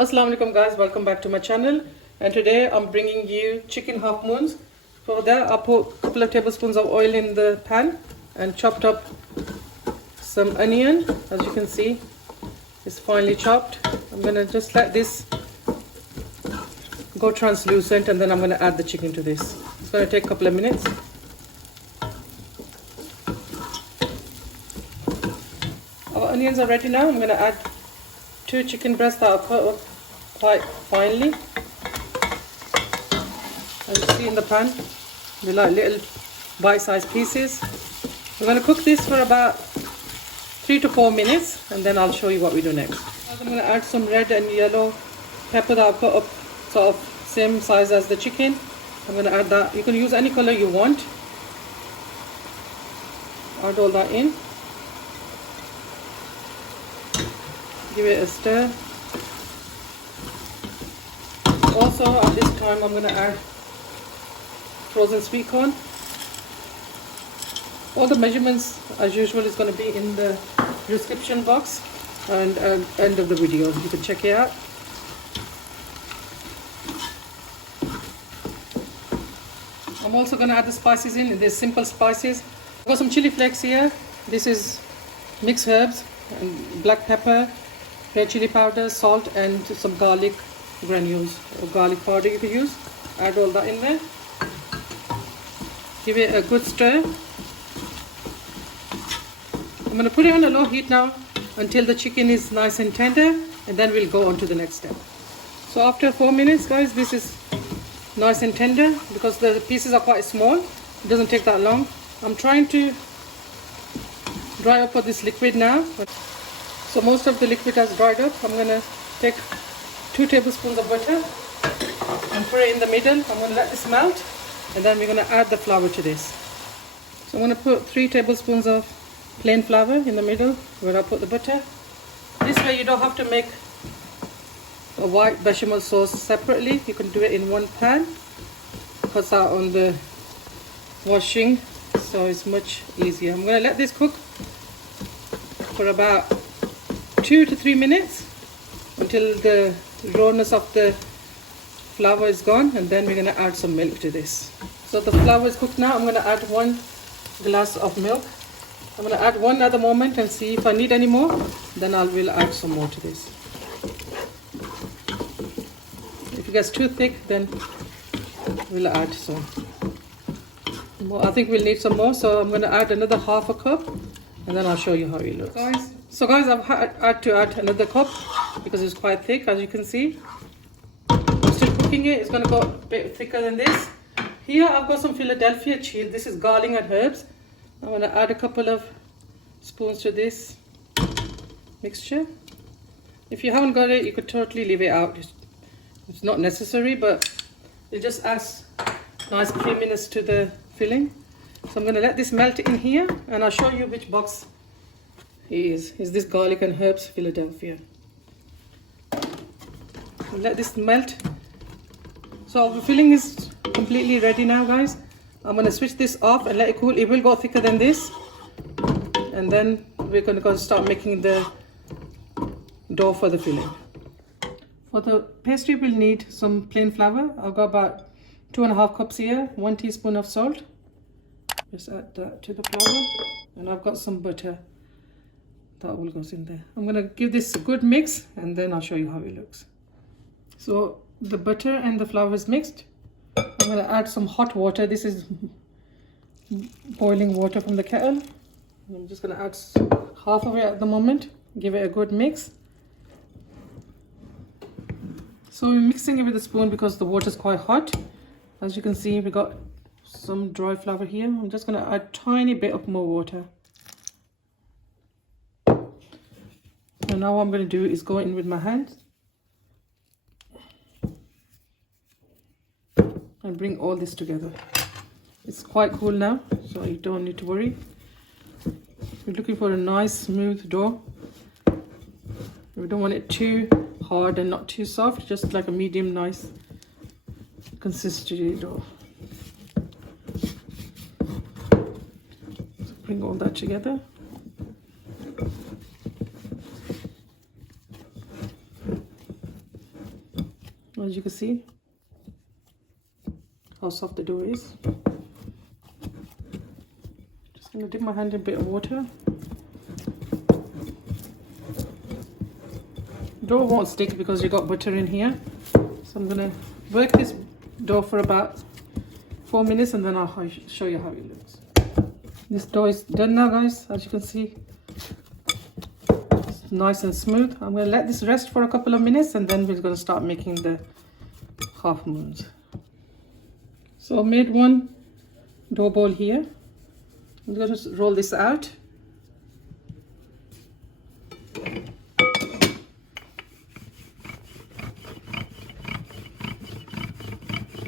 Assalamu alaikum guys, welcome back to my channel, and today I'm bringing you chicken half moons. For that I put a couple of tablespoons of oil in the pan and chopped up some onion. As you can see, it's finely chopped. I'm going to just let this go translucent and then I'm going to add the chicken to this. It's going to take a couple of minutes. Our onions are ready now. I'm going to add 2 chicken breasts that are cut up quite finely. As you see in the pan, they're like little bite-sized pieces. We're going to cook this for about 3 to 4 minutes and then I'll show you what we do next. I'm going to add some red and yellow pepper that I've cut up sort of same size as the chicken. I'm going to add that. You can use any color you want. Add all that in. Give it a stir. Also at this time I'm going to add frozen sweet corn. All the measurements as usual is going to be in the description box and end of the video. You can check it out. I'm also going to add the spices in. There's simple spices. I've got some chili flakes here. This is mixed herbs and black pepper, red chili powder, salt and some garlic granules or garlic powder you can use. Add all that in there. Give it a good stir. I'm going to put it on a low heat now until the chicken is nice and tender, and then we'll go on to the next step. So after 4 minutes guys, this is nice and tender because the pieces are quite small. It doesn't take that long. I'm trying to dry up all this liquid now. So most of the liquid has dried up. I'm going to take 2 tablespoons of butter and put it in the middle. I'm going to let this melt and then we're going to add the flour to this. So I'm going to put 3 tablespoons of plain flour in the middle where I put the butter. This way you don't have to make a white bechamel sauce separately. You can do it in one pan. Cuts out on the washing, so it's much easier. I'm going to let this cook for about 2 to 3 minutes until the rawness of the flour is gone, and then we're going to add some milk to this. So the flour is cooked now. I'm going to add 1 glass of milk. I'm going to add 1 at the moment and see if I need any more, then I will add some more to this. If it gets too thick, then we'll add some more. I think we'll need some more, so I'm going to add another half a cup and then I'll show you how it looks. So guys, I've had to add another cup because it's quite thick, as you can see. I'm still cooking it. It's going to go a bit thicker than this. Here I've got some Philadelphia cheese. This is garlic and herbs. I'm going to add a couple of spoons to this mixture. If you haven't got it, you could totally leave it out. It's not necessary, but it just adds nice creaminess to the filling. So I'm going to let this melt in here and I'll show you which box it is. Is this garlic and herbs Philadelphia. I'll let this melt. So the filling is completely ready now guys. I'm going to switch this off and let it cool. It will go thicker than this, and then we're going to go start making the dough for the filling. For the pastry we'll need some plain flour. I've got about 2.5 cups here, 1 teaspoon of salt. Just add that to the flour, and I've got some butter that all goes in there. I'm going to give this a good mix and then I'll show you how it looks. So the butter and the flour is mixed. I'm going to add some hot water. This is boiling water from the kettle. I'm just going to add half of it at the moment. Give it a good mix. So we're mixing it with a spoon because the water is quite hot. As you can see, we got some dry flour here. I'm just going to add a tiny bit of more water. And now what I'm going to do is go in with my hands and bring all this together. It's quite cool now, so you don't need to worry. We're looking for a nice smooth dough. We don't want it too hard and not too soft, just like a medium nice consistency dough. So bring all that together. As you can see how soft the dough is. Just gonna dip my hand in a bit of water. Dough won't stick because you got butter in here. So I'm gonna work this dough for about 4 minutes and then I'll show you how it looks. This dough is done now, guys. As you can see, it's nice and smooth. I'm gonna let this rest for a couple of minutes and then we're gonna start making the half moons. So I made one dough ball here. I'm gonna roll this out.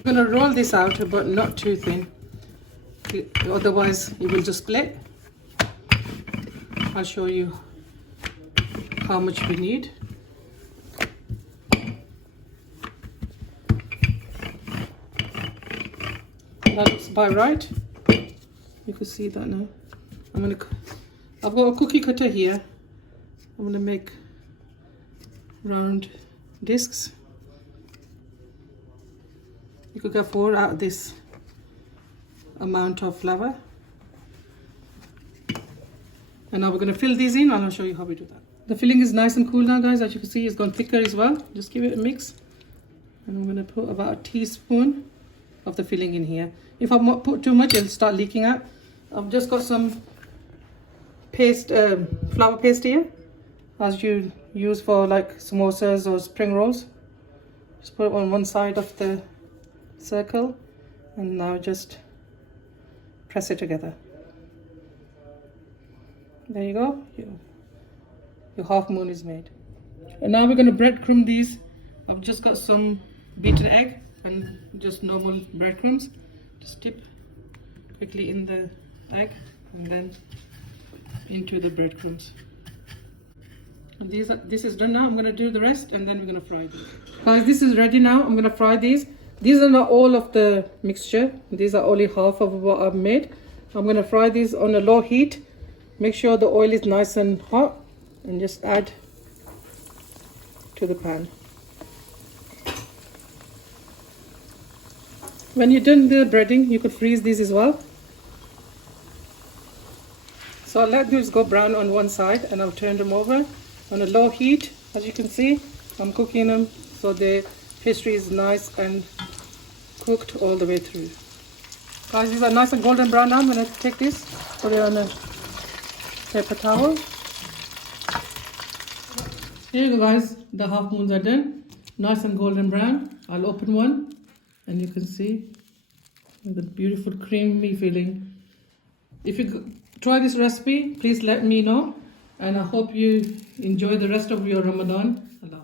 I'm going to roll this out but not too thin, otherwise it will just split. I'll show you how much we need. That looks about right. You can see that now. I've got a cookie cutter here. I'm going to make round discs. You could get 4 out of this amount of flour. And now we're going to fill these in and I'll show you how we do that. The filling is nice and cool now, guys. As you can see, it's gone thicker as well. Just give it a mix. And I'm going to put about a teaspoon of the filling in here. If I put too much, it'll start leaking out. I've just got some flour paste here, as you use for like samosas or spring rolls. Just put it on one side of the circle and now just press it together. There you go. Your half moon is made. And now we're going to breadcrumb these. I've just got some beaten egg and just normal breadcrumbs. Just dip quickly in the egg and then into the breadcrumbs. And this is done now. I'm going to do the rest and then we're going to fry these. Guys, this is ready now. I'm going to fry these. These are not all of the mixture. These are only half of what I've made. I'm going to fry these on a low heat. Make sure the oil is nice and hot and just add to the pan. When you're done the breading, you could freeze these as well. So I'll let these go brown on one side and I'll turn them over on a low heat. As you can see, I'm cooking them so the pastry is nice and cooked all the way through. Guys, these are nice and golden brown now. I'm going to take this, put it on a paper towel. Here you go, guys. The half moons are done. Nice and golden brown. I'll open one and you can see the beautiful creamy filling. If you try this recipe, please let me know. And I hope you enjoy the rest of your Ramadan. Allah.